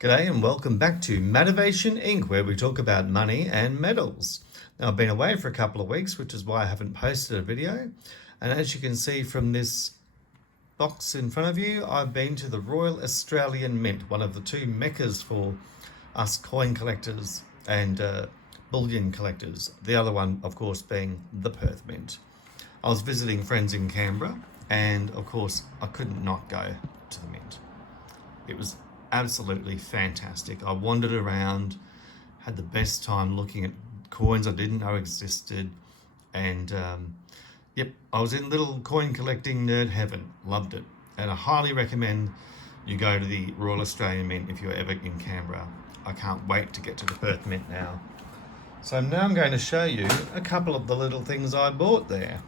G'day and welcome back to Mattivation Inc., where we talk about money and metals. Now, I've been away for a couple of weeks, which is why I haven't posted a video. And as you can see from this box in front of you, I've been to the Royal Australian Mint, one of the two meccas for us coin collectors and bullion collectors. The other one, of course, being the Perth Mint. I was visiting friends in Canberra, and of course, I couldn't not go to the Mint. It was absolutely fantastic. I wandered around, had the best time looking at coins I didn't know existed, and I was in little coin collecting nerd heaven. Loved it, and I highly recommend you go to the Royal Australian Mint if you're ever in Canberra. I can't wait to get to the Perth Mint now. So now I'm going to show you a couple of the little things I bought there.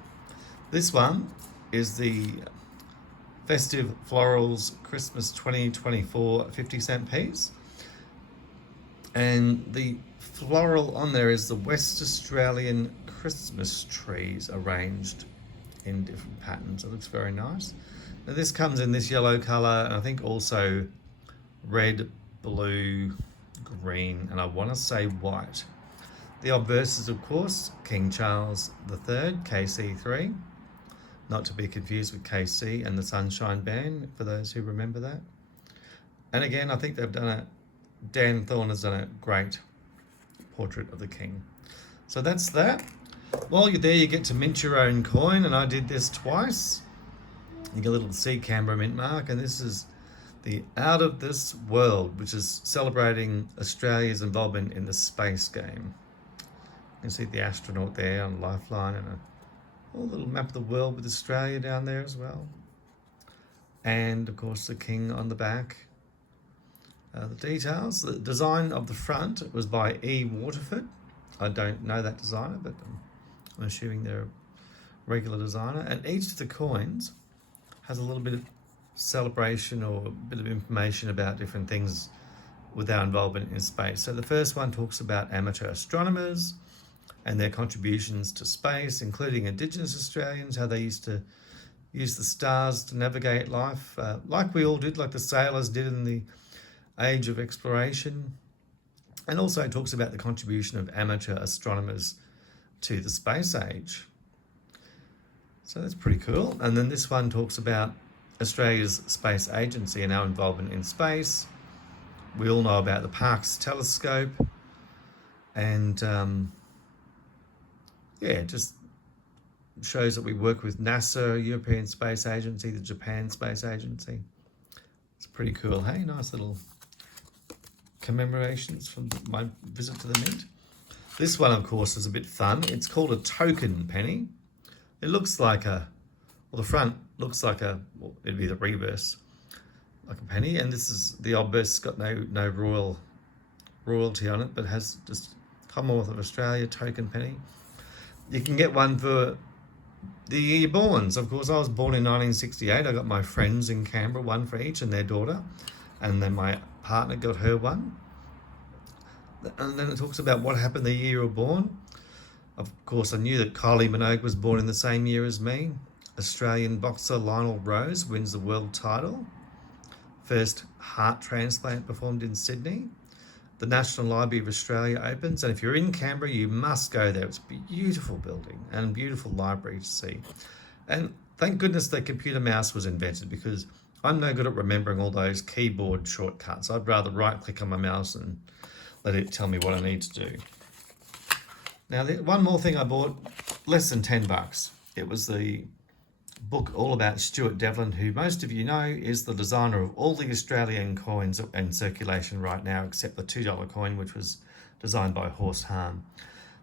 This one is the Festive Florals Christmas 2024 50-cent piece. And the floral on there is the West Australian Christmas trees arranged in different patterns. It looks very nice. Now this comes in this yellow colour, and I think also red, blue, green, and I want to say white. The obverse is, of course, King Charles III, KC3. Not to be confused with KC and the Sunshine Band, for those who remember that. And again, I think Dan Thorne has done a great portrait of the King. So that's that. While you're there, you get to mint your own coin, and I did this twice. You get a little C Canberra mint mark, and this is the Out of This World, which is celebrating Australia's involvement in the space game. You can see the astronaut there on Lifeline and a little map of the world with Australia down there as well. And of course the King on the back. The details, the design of the front was by E. Waterford. I don't know that designer, but I'm assuming they're a regular designer. And each of the coins has a little bit of celebration or a bit of information about different things with our involvement in space. So the first one talks about amateur astronomers and their contributions to space, including Indigenous Australians, how they used to use the stars to navigate life, like we all did, like the sailors did in the age of exploration. And also it talks about the contribution of amateur astronomers to the space age. So that's pretty cool. And then this one talks about Australia's space agency and our involvement in space. We all know about the Parkes telescope, and it just shows that we work with NASA, European Space Agency, the Japan Space Agency. It's pretty cool, hey? Nice little commemorations from my visit to the Mint. This one, of course, is a bit fun. It's called a token penny. It looks like the front looks like it'd be the reverse, like a penny. And this is the obverse, got no royalty on it, but has just Commonwealth of Australia token penny. You can get one for the year you're born. So, of course, I was born in 1968. I got my friends in Canberra, one for each, and their daughter. And then my partner got her one. And then it talks about what happened the year you were born. Of course, I knew that Kylie Minogue was born in the same year as me. Australian boxer Lionel Rose wins the world title. First heart transplant performed in Sydney. The National Library of Australia opens, and if you're in Canberra, you must go there. It's a beautiful building and a beautiful library to see. And thank goodness the computer mouse was invented, because I'm no good at remembering all those keyboard shortcuts. I'd rather right-click on my mouse and let it tell me what I need to do. Now, one more thing I bought, less than $10. It was the book all about Stuart Devlin, who most of you know is the designer of all the Australian coins in circulation right now, except the $2 coin, which was designed by Horst Hahn.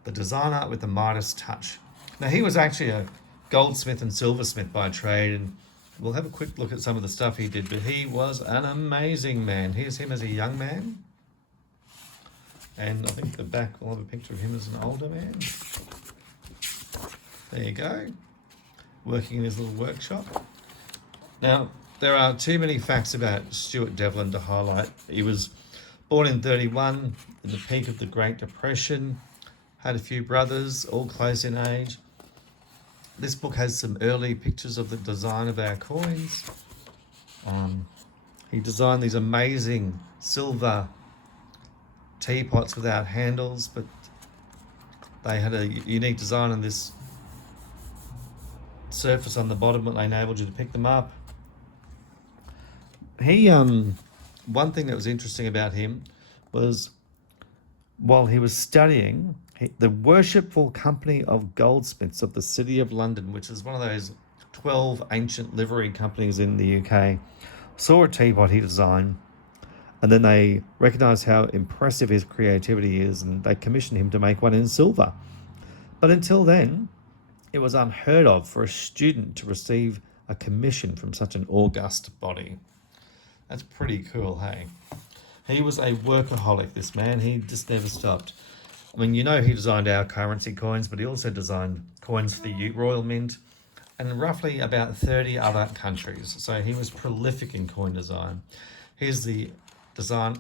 The designer with the Midas touch. Now, he was actually a goldsmith and silversmith by trade, and we'll have a quick look at some of the stuff he did, but he was an amazing man. Here's him as a young man. And I think the back will have a picture of him as an older man. There you go. Working in his little workshop. Now, there are too many facts about Stuart Devlin to highlight. He was born in 1931, in the peak of the Great Depression, had a few brothers, all close in age. This book has some early pictures of the design of our coins. He designed these amazing silver teapots without handles, but they had a unique design on this surface on the bottom that enabled you to pick them up. He one thing that was interesting about him was while he was studying, the Worshipful Company of Goldsmiths of the City of London, which is one of those 12 ancient livery companies in the UK, saw a teapot he designed, and then they recognised how impressive his creativity is, and they commissioned him to make one in silver. But until then, it was unheard of for a student to receive a commission from such an august body. That's pretty cool, hey? He was a workaholic, this man. He just never stopped. I mean, you know, he designed our currency coins, but he also designed coins for the Royal Mint and roughly about 30 other countries. So he was prolific in coin design. Here's the design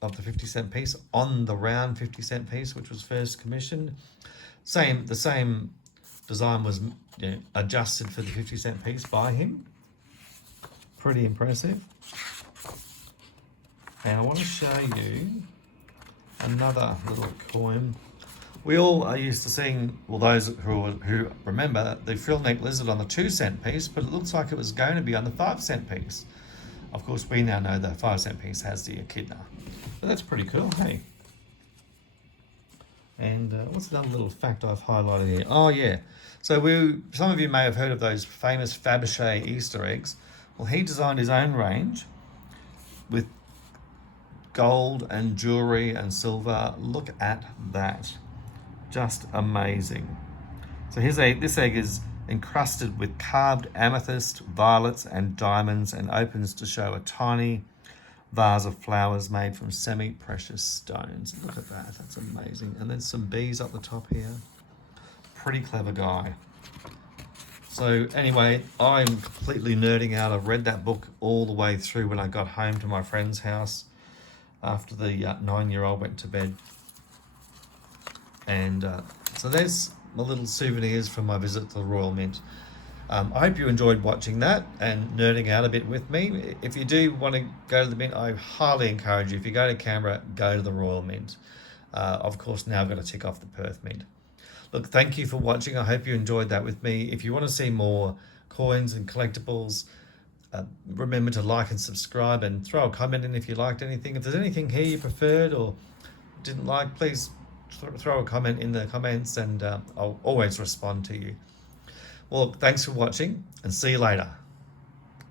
of the 50-cent piece on the round 50-cent piece, which was first commissioned. The same design was adjusted for the 50-cent piece by him. Pretty impressive. And I want to show you another little coin. We all are used to seeing, well, those who remember the frill neck lizard on the 2-cent piece, but it looks like it was going to be on the 5-cent piece. Of course, we now know the 5-cent piece has the echidna. But that's pretty cool, hey? And what's another little fact I've highlighted here? Oh, yeah. So some of you may have heard of those famous Fabergé Easter eggs. Well, he designed his own range with gold and jewelry and silver. Look at that. Just amazing. So this egg is encrusted with carved amethyst, violets and diamonds, and opens to show a tiny vase of flowers made from semi-precious stones. Look at that, that's amazing. And there's some bees up the top here. Pretty clever guy. So anyway, I'm completely nerding out. I've read that book all the way through when I got home to my friend's house after the 9-year-old went to bed. And so there's my little souvenirs from my visit to the Royal Mint. I hope you enjoyed watching that and nerding out a bit with me. If you do want to go to the Mint, I highly encourage you. If you go to Canberra, go to the Royal Mint. Of course, now I've got to tick off the Perth Mint. Look, thank you for watching. I hope you enjoyed that with me. If you want to see more coins and collectibles, remember to like and subscribe and throw a comment in if you liked anything. If there's anything here you preferred or didn't like, please throw a comment in the comments and I'll always respond to you. Well, thanks for watching and see you later.